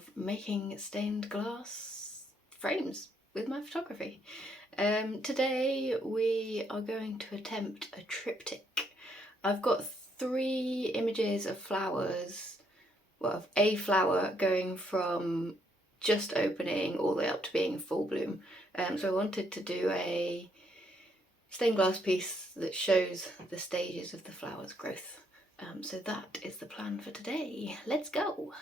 of making stained glass frames with my photography. Today we are going to attempt a triptych. I've got 3 images of flowers, well, of a flower going from just opening all the way up to being full bloom. So I wanted to do a stained glass piece that shows the stages of the flower's growth. So that is the plan for today. Let's go!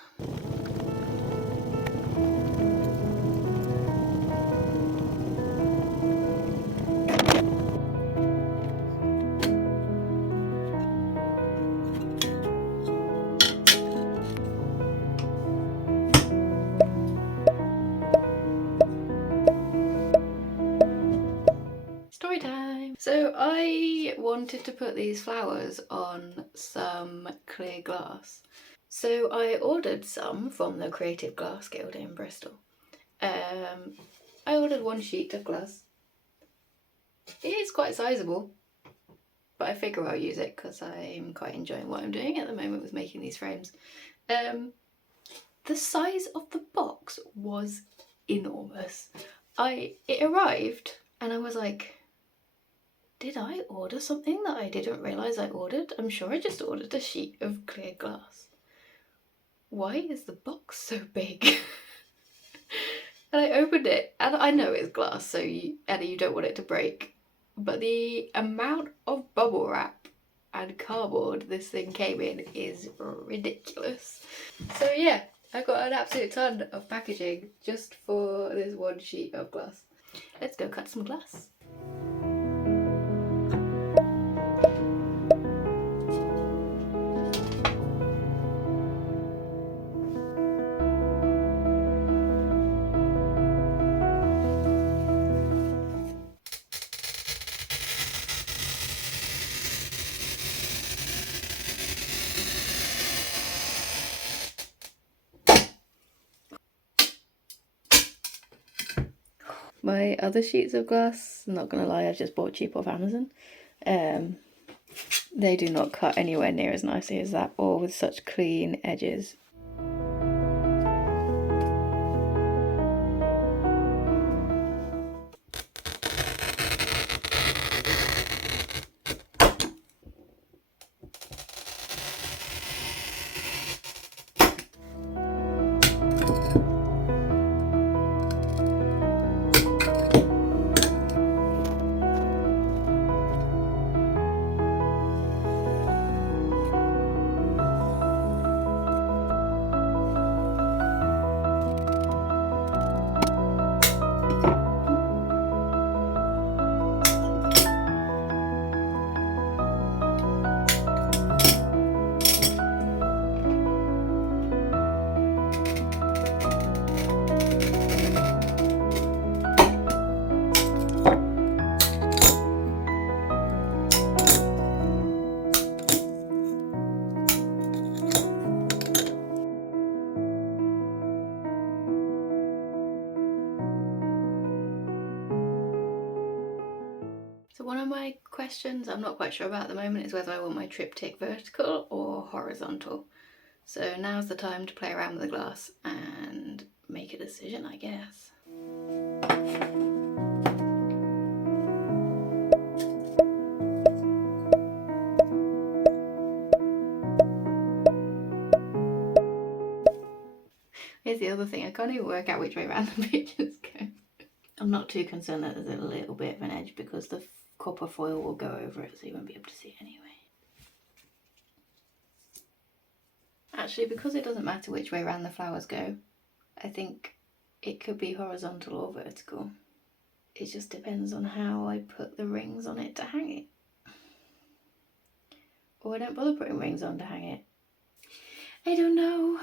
Story time! So I wanted to put these flowers on some clear glass. So I ordered some from the Creative Glass Guild in Bristol. I ordered 1 sheet of glass. It is quite sizable, but I figure I'll use it because I'm quite enjoying what I'm doing at the moment with making these frames. The size of the box was enormous. It arrived and I was like, did I order something that I didn't realise I ordered? I'm sure I just ordered a sheet of clear glass. Why is the box so big? And I opened it, and I know it's glass, so you don't want it to break, but the amount of bubble wrap and cardboard this thing came in is ridiculous. So yeah, I got an absolute ton of packaging just for this 1 sheet of glass. Let's go cut some glass. My other sheets of glass, I'm not gonna lie, I just bought cheap off Amazon. They do not cut anywhere near as nicely as that, or with such clean edges. So one of my questions I'm not quite sure about at the moment is whether I want my triptych vertical or horizontal. So now's the time to play around with the glass and make a decision, I guess. Here's the other thing, I can't even work out which way around the pictures go. I'm not too concerned that there's a little bit of an edge because the copper foil will go over it, so you won't be able to see it anyway. Actually, because it doesn't matter which way around the flowers go, I think it could be horizontal or vertical. It just depends on how I put the rings on it to hang it. Or I don't bother putting rings on to hang it. I don't know.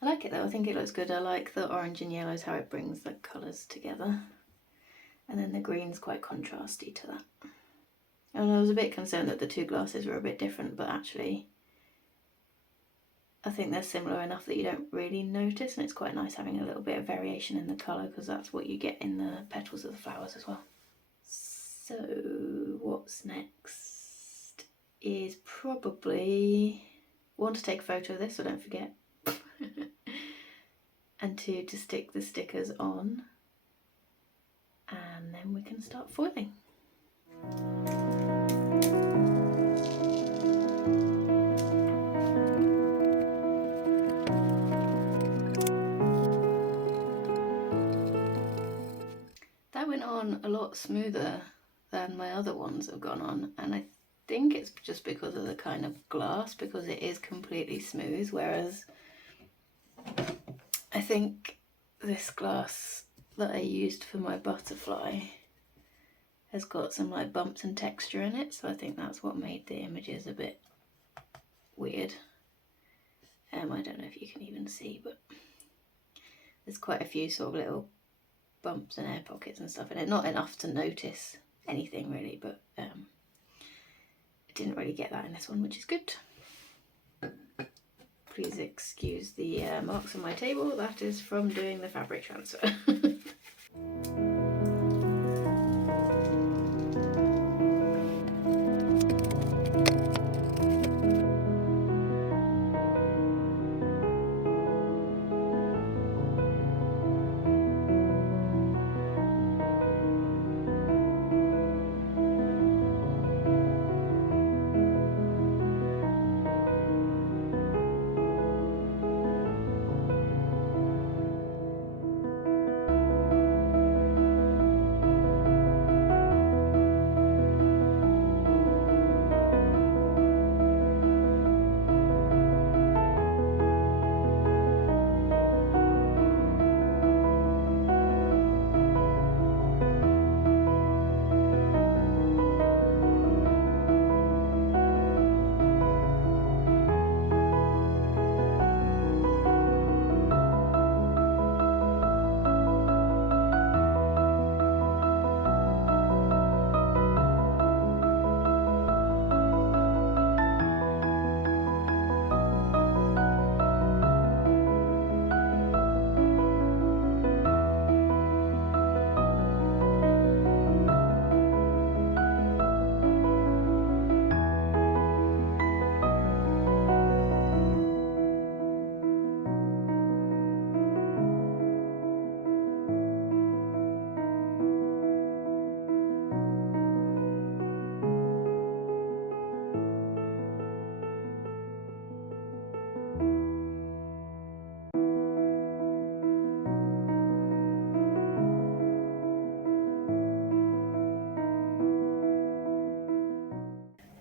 I like it though, I think it looks good. I like the orange and yellows, how it brings the colours together. And then the green's quite contrasty to that. And I was a bit concerned that the 2 glasses were a bit different, but actually I think they're similar enough that you don't really notice, and it's quite nice having a little bit of variation in the colour because that's what you get in the petals of the flowers as well. So what's next is probably want to take a photo of this, so don't forget. and 2 to stick the stickers on, and then we can start foiling. That went on a lot smoother than my other ones have gone on, and I think it's just because of the kind of glass, because it is completely smooth, whereas I think this glass that I used for my butterfly has got some like bumps and texture in it, so I think that's what made the images a bit weird. I don't know if you can even see, but there's quite a few sort of little bumps and air pockets and stuff in it. Not enough to notice anything really, but I didn't really get that in this one, which is good. Please excuse the marks on my table. That is from doing the fabric transfer.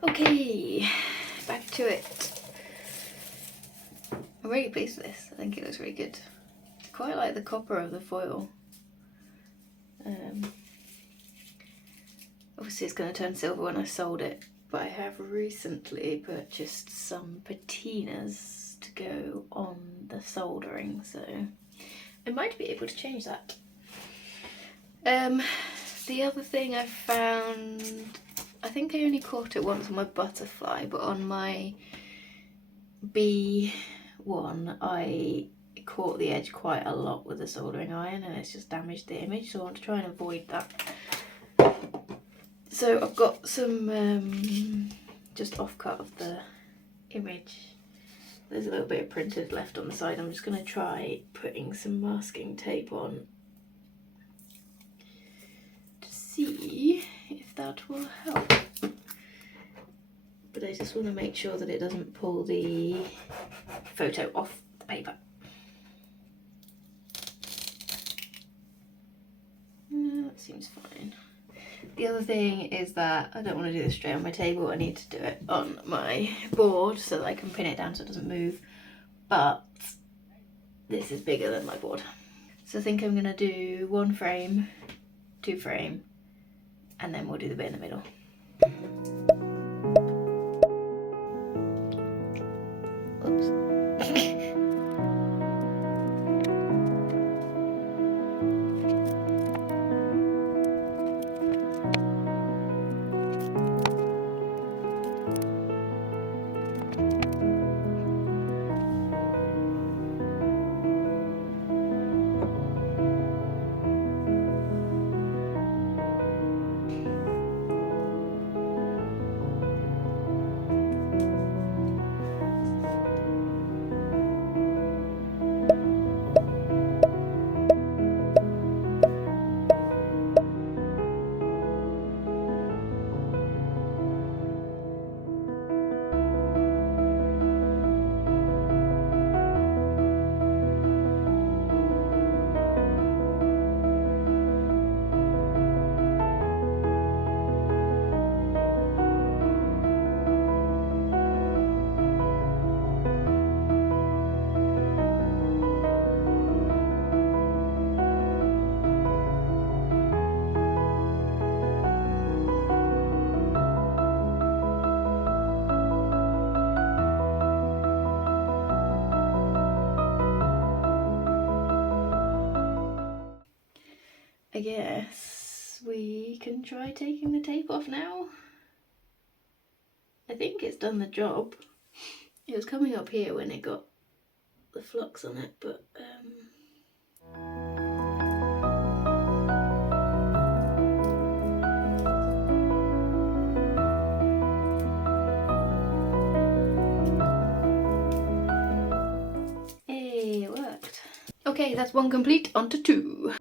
Okay, back to it. I'm really pleased with this. I think it looks really good. I quite like the copper of the foil. Obviously it's going to turn silver when I sold it, but I have recently purchased some patinas to go on the soldering, so I might be able to change that. The other thing I found, I think I only caught it once on my butterfly, but on my B1 I caught the edge quite a lot with the soldering iron and it's just damaged the image, so I want to try and avoid that. So I've got some just offcut of the image. There's a little bit of printed left on the side. I'm just going to try putting some masking tape on to see if that will help. But I just want to make sure that it doesn't pull the photo off the paper. No, that seems fine. The other thing is that I don't want to do this straight on my table. I need to do it on my board so that I can pin it down so it doesn't move. But this is bigger than my board. So I think I'm going to do 1 frame, 2 frame, and then we'll do the bit in the middle. Oops. I guess we can try taking the tape off now. I think it's done the job. It was coming up here when it got the flux on it, but hey, it worked. Okay, that's one complete, on to two.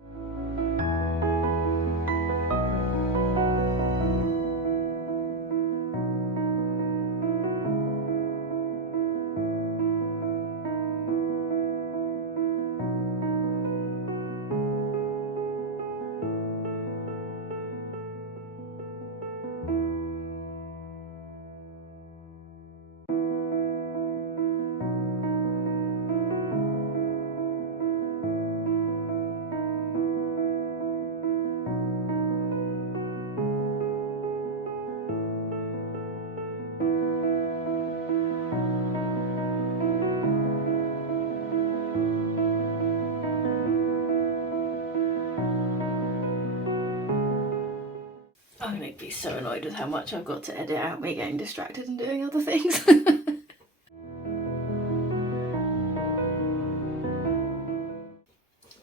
I'm gonna be so annoyed with how much I've got to edit out me getting distracted and doing other things.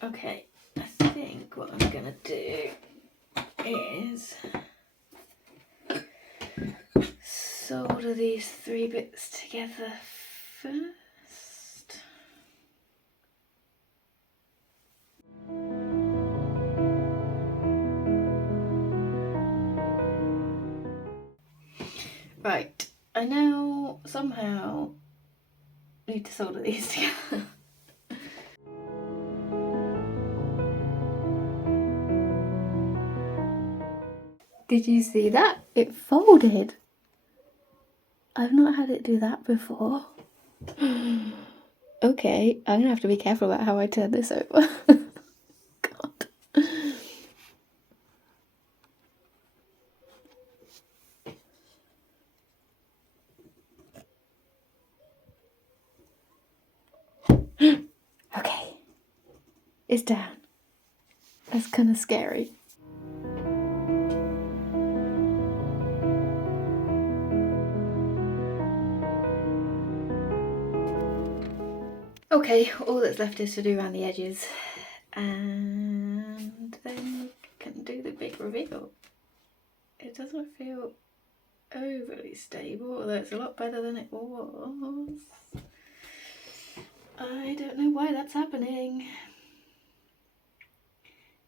Okay, I think what I'm gonna do is solder these three bits together first. Right, I now somehow need to solder these together. Did you see that? It folded. I've not had it do that before. Okay, I'm gonna have to be careful about how I turn this over. God. Okay, it's down. That's kind of scary. Okay, all that's left is to do around the edges, and then we can do the big reveal. It doesn't feel overly stable, although it's a lot better than it was. I don't know why that's happening.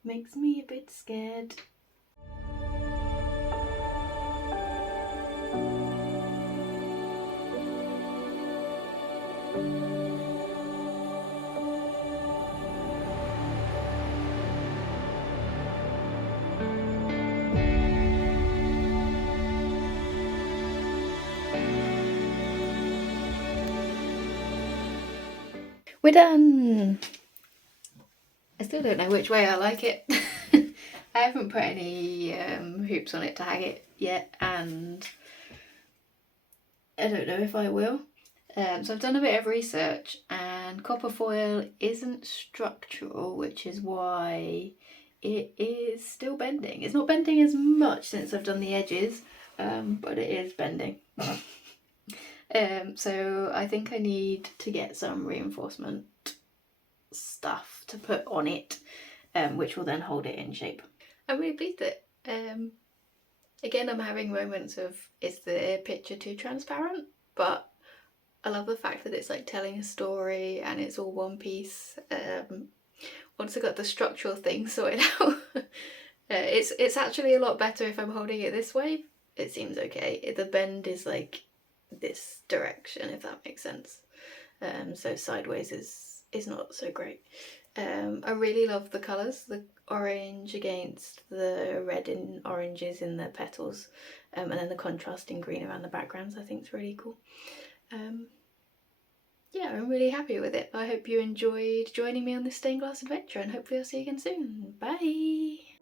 Makes me a bit scared. We're done! I still don't know which way I like it. I haven't put any hoops on it to hang it yet, and I don't know if I will. So I've done a bit of research, and copper foil isn't structural, which is why it is still bending. It's not bending as much since I've done the edges, but it is bending. So I think I need to get some reinforcement stuff to put on it, which will then hold it in shape. I'm really pleased that, again, I'm having moments of, is the picture too transparent? But I love the fact that it's like telling a story and it's all one piece. Once I got the structural thing sorted out, it's actually a lot better if I'm holding it this way. It seems okay. The bend is like this direction, if that makes sense. So sideways is not so great. I really love the colours, the orange against the red and oranges in the petals, and then the contrasting green around the backgrounds I think is really cool. Yeah, I'm really happy with it. I hope you enjoyed joining me on this stained glass adventure, and hopefully I'll see you again soon. Bye!